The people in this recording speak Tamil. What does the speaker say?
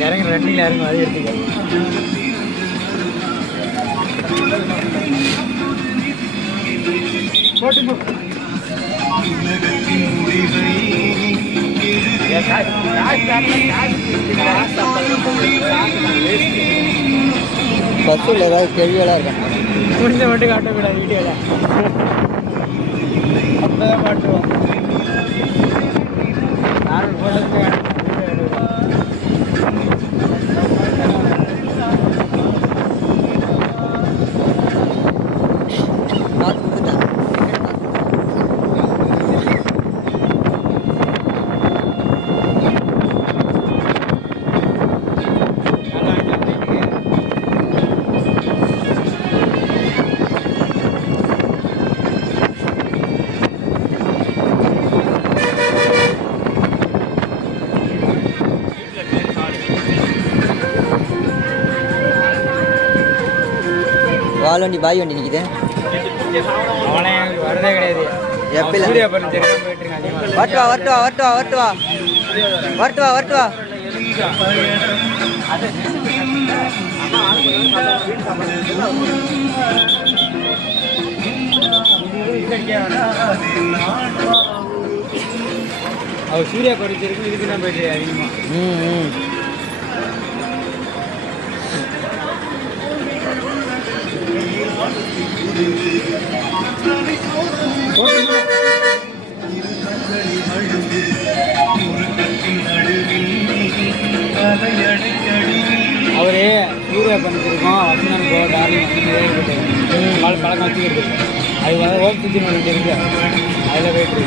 இறங்க ரெண்டில் இறங்கும் அது எடுத்துக்க பஸ்ஸில் ஏதாவது கேள்வியெல்லாம் இருக்கா முடிஞ்ச மட்டும் காட்டக்கூடாது வீடியோவில் அப்போதான் மாட்டுவோம் யாரும் போட்டு வால் வண்டி பாய் வண்டி நிற்குது அவனே வரதே கிடையாது எப்போ வரட்டுவா வரட்டுவா வரட்டுவா வரட்டுவா வரட்டுவா வரட்டுவா அவர் சூர்யா குறைச்சிருக்கு இதுக்கு தான் போயிட்டு அதிகமாக அவரே சூர்யா பண்ணிச்சிருக்கோம் வசனம் கோ டார்லிங் பழக்கம் வச்சுக்கிட்டு அது வந்து ஓப் சுற்றி இருக்கு அதில் போயிட்டு